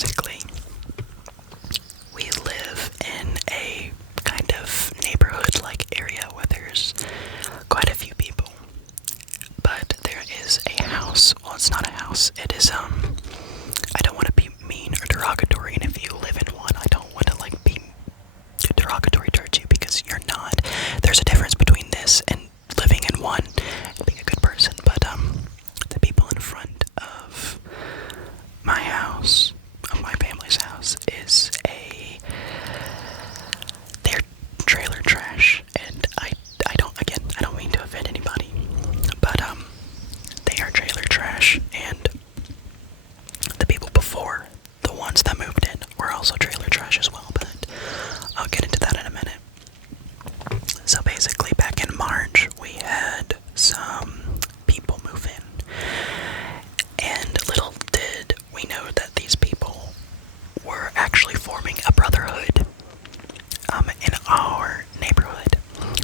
basically, we live in a kind of neighborhood-like area where there's quite a few people. But there is a house. Well, it's not a house. It is, I don't want to be mean or derogatory, and if you live in one, I don't want to, like, be derogatory towards you, because you're not. There's a difference between this and living in one and being a good person. But, the people in front of my house, of my family's house, they're trailer trash, and I don't mean to offend anybody, but, they are trailer trash, and the people before, the ones that moved in, were also trailer trash as well, but I'll get into that in a minute. So basically, back in March, we had some people move in, and little did we know that these people were actually forming a brotherhood in our neighborhood.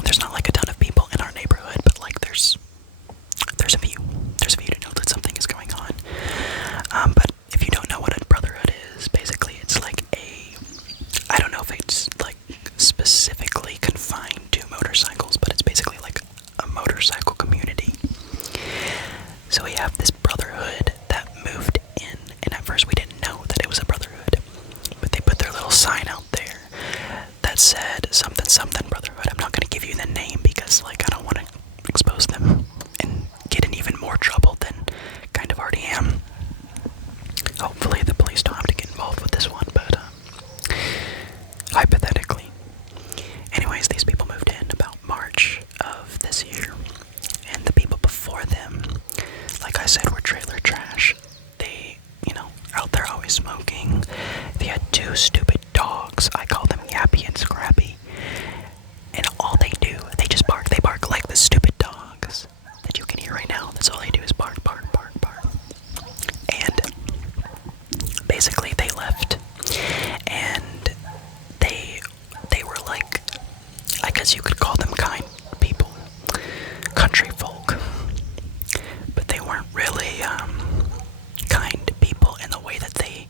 There's not like a ton of people in our neighborhood, but like there's a few. There's a few to know that something is going on. But if you don't know what a brotherhood is, basically it's like I don't know if it's like specifically confined to motorcycles, but it's basically like a motorcycle community. So we have this brotherhood that moved in, and at first we didn't know that it was a brotherhood, but they put their little sign out there that said something something brotherhood. I'm not going to give you the name because, like, I don't want to expose them and get in even more trouble than kind of already am. Hopefully the police don't have to get involved with this one, but hypothetically. Anyways, these people moved in about March of this year, and the people before them, like I said, were trailer trash. They, are out there always smoking. They had two stupid dogs. I call them Yappy and Scrappy. And all they do, they just bark. They bark like the stupid dogs that you can hear right now. That's all they do is bark, bark, bark, bark. And basically they left. And they were like, I guess you could call them kind people. Country folk. But they weren't really kind people in the way that they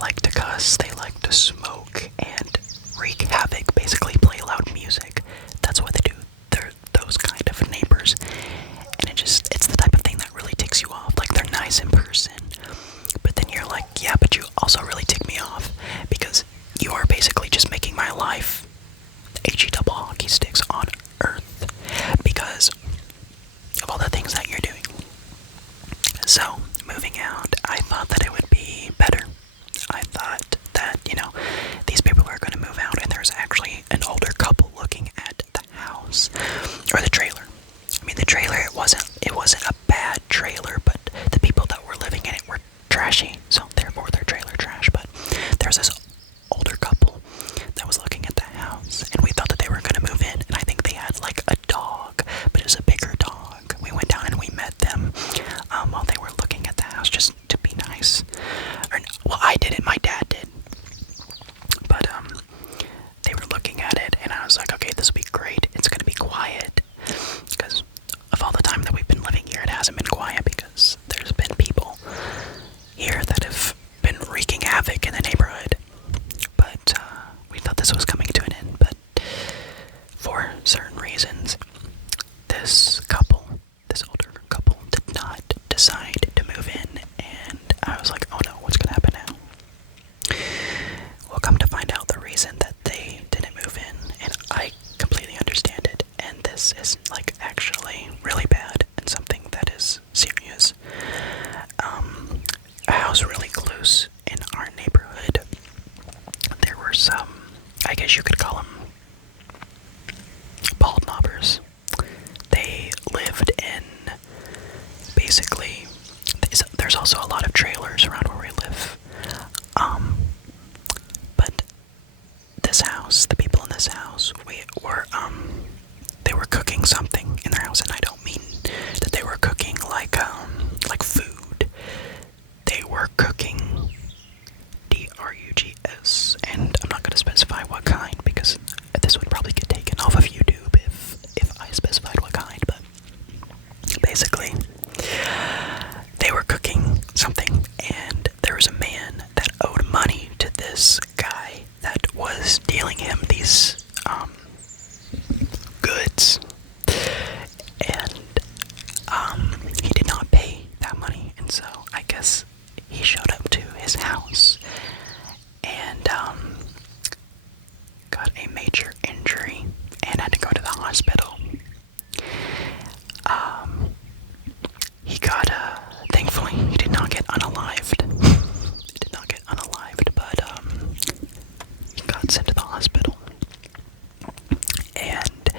like to cuss, they like to smoke, and wreak havoc, basically play loud music. That's what they do. They're those kind of neighbors. And it's the type of thing that really ticks you off. Like, they're nice in person, but then you're like, yeah, but you also really tick me off, because you are basically just making my life HE double hockey sticks on earth because of all the things that you're doing. So, moving out, I thought that it would be better. I thought that, these people are going to move out, and there's actually an older couple looking at the house, or the trailer. I mean, the trailer, it wasn't a bad trailer, but the people that were living in it were trashy, so therefore they're trailer trash. got sent to the hospital. And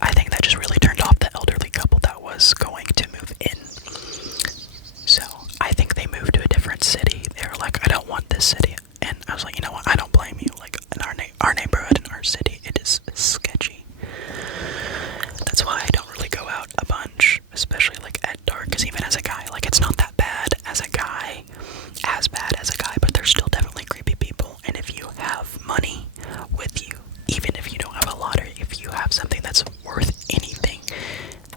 I think that just really turned off the elderly couple that was going to move in. So I think they moved to a different city. They were like, I don't want this city. And I was like, you know what, I don't blame you. Like, in our neighborhood, in our city, it is sketchy. That's why I don't really go out a bunch, especially like at dark, because even as a guy, like, it's not that bad as a guy, but there's still definitely creepy people. And if you have money with you, even if you don't have a lot, or if you have something that's worth anything,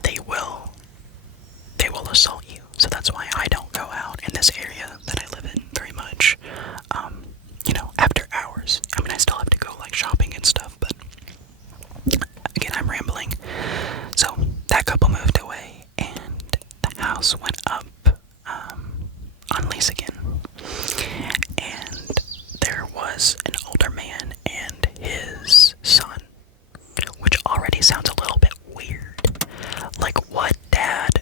they will assault you. So that's why I don't go out in this area that I live in very much, after hours. I mean, I still have to go, like, shopping and stuff, but again, I'm rambling. So that couple moved away, and the house went up on lease again. And there was an older man and his son, which already sounds a little bit weird. Like, what dad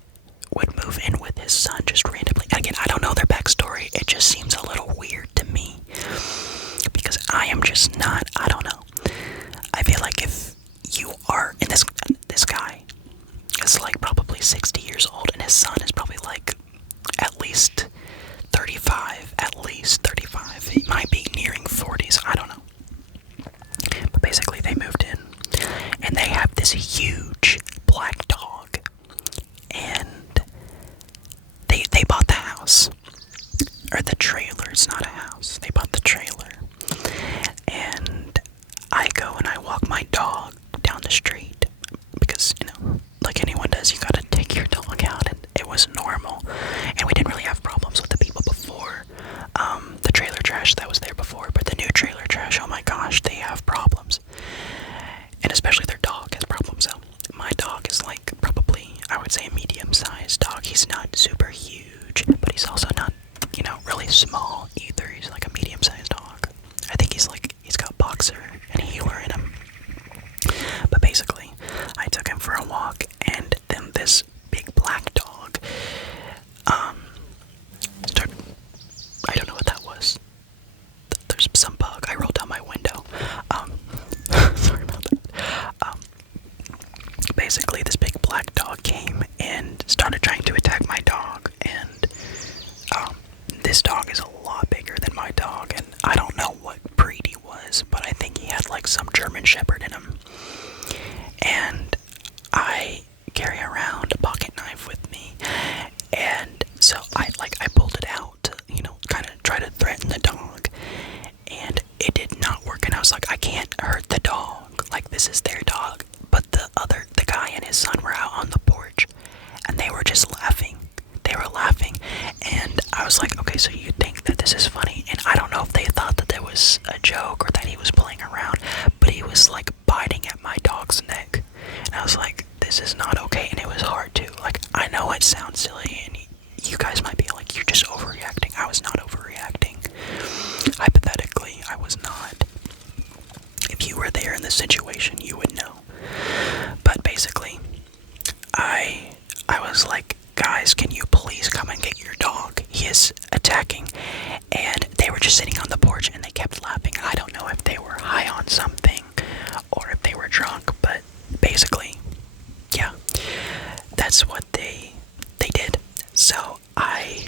would move in with his son just randomly? And again, I don't know their backstory. It just seems a little weird to me, because I am just not, I don't know. I feel like if you are, and this guy is like probably 60 years old, and his son is probably like at least 35, He might be nearing 40s, I don't know. But basically they moved in, and they have this huge black dog, and they bought the house, or the trailer. It's not a house, they bought the trailer. And I go and I walk my dog down the street, because, like anyone does, you gotta take your dog out, and it was normal. And we didn't really have problems with the people before, the trailer trash that was there before, but the new trailer trash, oh my gosh, they have problems. And especially their dog has problems. So my dog is like probably, I would say, a medium-sized dog. He's not super huge, but he's also not, really small either. He's like a medium-sized dog. I think he's got boxer and healer in him. But basically, I took him for a walk, and then this big black dog, I don't know what that was. There's some bug. I rolled down my window. Sorry about that. Basically, this big black dog came and started trying to attack my dog, and this dog is a lot bigger than my dog, and I don't know what breed he was, but I think he had like some German Shepherd in him. And I carry around a pocket knife with me, and so I pulled it out to, kind of try to threaten the dog, and it did not work. And I was like, I can't hurt the dog, like, this is their dog. But the guy and his son were out on the porch, and they were just laughing. And I was like, okay, so you think that this is funny? And I don't know if they thought that there was a joke or that he was playing around, but he was like biting at my dog's neck. And I was like, this is not okay. And it was hard too. Like, I know it sounds silly, and you guys might be like, you're just overreacting. I was not overreacting. Hypothetically, I was not. If you were there in this situation, you would know. But basically, I was like, guys, can you please come and get your dog? He is attacking. And they were just sitting on the porch, and they kept laughing. I don't know if they were high on something or if they were drunk, but basically, yeah, that's what they did. So I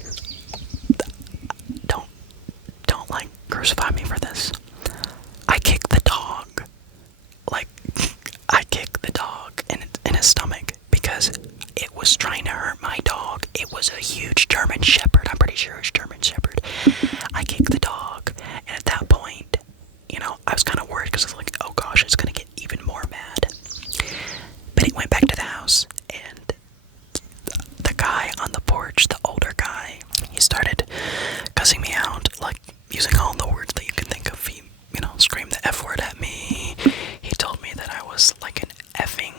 don't like crucify me for this. I kicked the dog. Like, I kicked the dog in his stomach because it was trying to hurt my dog. It was a huge German Shepherd. I'm pretty sure it was German Shepherd. I kicked the dog, and at that point, I was kind of worried, because I was like, oh gosh, it's gonna get even more mad. But it went back to the house, and the guy on the porch, the older guy, he started cussing me out, like, using all the words that you can think of. He, screamed the F word at me. He told me that I was like an effing,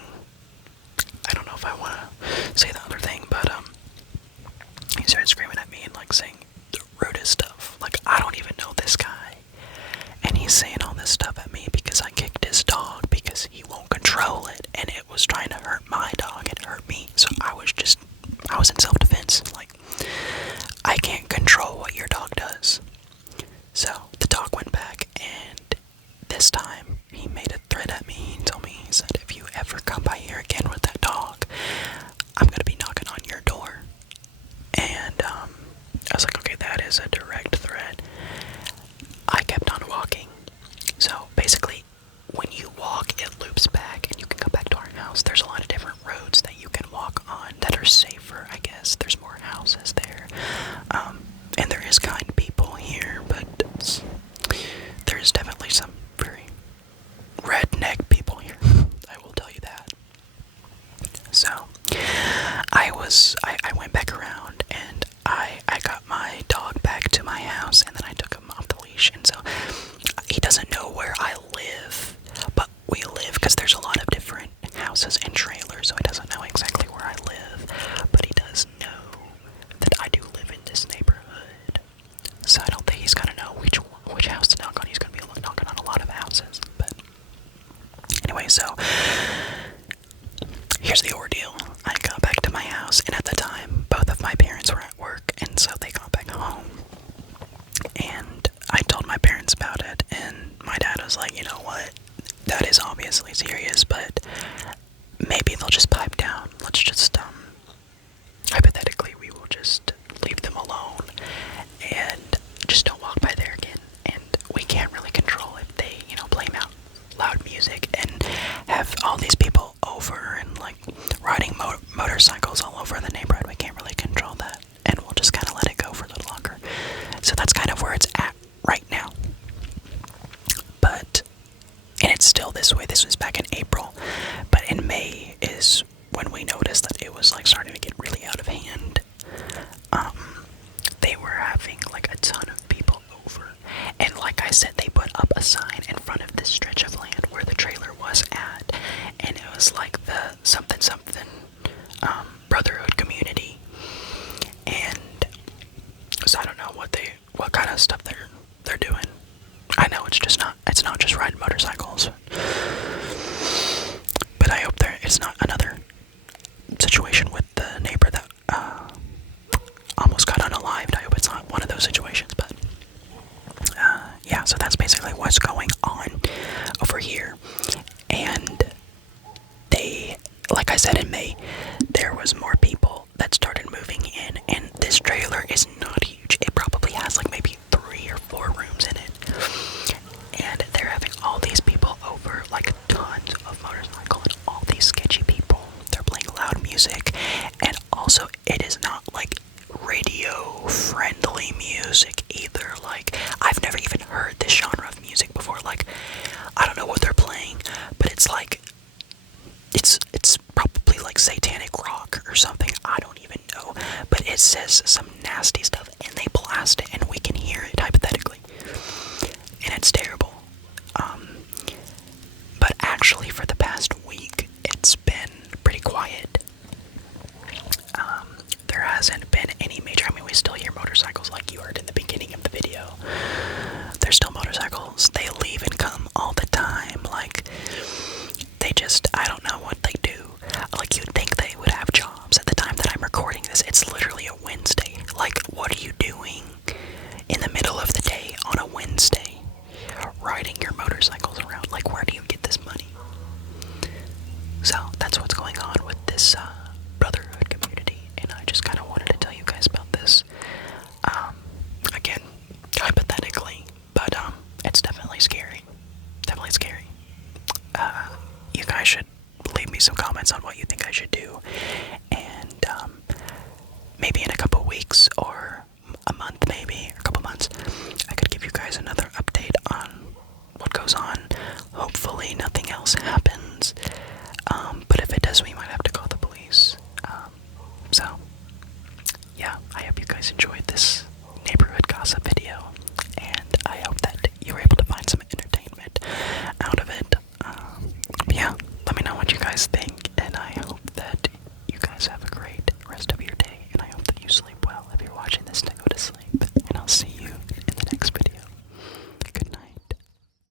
I don't know if I want to say the other thing, but he started screaming at me and like saying the rudest stuff. Like, I don't even know this guy, and he's saying all this stuff at me because I kicked his dog because he won't control it, and it was trying to hurt my dog and hurt me. So I was in self-defense. Like, I can't control what your dog does. So the dog went back, and this time basically, when you walk, it loops back, and you can come back to our house. There's a lot of different roads that you can walk on that are safer, I guess. There's more houses there. And there is kind people here, but there's definitely some very redneck people here. I will tell you that. So, I went back around, and I got my dog back to my house, and then I took him off the leash, and so he doesn't know where I live, but we live, because there's a lot of different houses and trailers, so he doesn't know exactly where I live, but he does know that I do live in this neighborhood, so I don't think he's gonna know which house to knock on. He's gonna be knocking on a lot of houses, but anyway, so here's the ordeal. I got back to my house, and at the time, both of my parents were at work, and so they got back home. And I told my parents about it, and my dad was like, you know what? That is obviously serious, but maybe they'll just pipe down. Let's just, hypothetically, we will just leave them alone, and just don't walk by there again. And we can't really control if they, play loud music and have all these people over and like riding motorcycles all over the neighborhood. We can't really control that, and we'll just kind of let it go for a little longer. So that's kind of where it's at right now. And it's still this way. This was back in April, but in May is when we noticed that it was like starting to get really out of hand. They were having like a ton of people over, and like I said, they put up a sign in front of this stretch of land where the trailer was at, and it was like the something brotherhood community, and so I don't know what kind of stuff they're doing. I know it's not just riding motorcycles, but I hope it's not another situation with the neighbor that almost got unalived. I hope it's not one of those situations, but yeah, so that's basically what's going on over here. And like I said, in May, there was more people that started moving in, and this trailer is not huge. It probably has like maybe 3 or 4 rooms in it. And they're having all these people over, like tons of motorcycle and all these sketchy people. They're playing loud music, and also it is not like radio friendly music either. Like, I've never even heard this genre of music before. Like, I don't know what they're playing, but it's like it's probably like satanic rock or something. I don't even know, but it says some nasty stuff, and they blast it, and we can hear it hypothetically, and it's terrible. But actually, for the past week, it's been pretty quiet. There hasn't been any major. I mean, we still hear motorcycles, like you heard in the beginning of the video. There's still motorcycles. They leave and come all the time. Like, they just, I don't know what they do. Like, you'd think they would have jobs. At the time that I'm recording this, it's literally a Wednesday. Like, what are you doing in the middle of the day on a Wednesday, riding your motorcycles around? Like, where do you get this money? So that's what's going on with this brotherhood community, and I just kind of wanted to tell you guys about this. Again, hypothetically, but it's definitely scary. Definitely scary. You guys should leave me some comments on what you think I should do,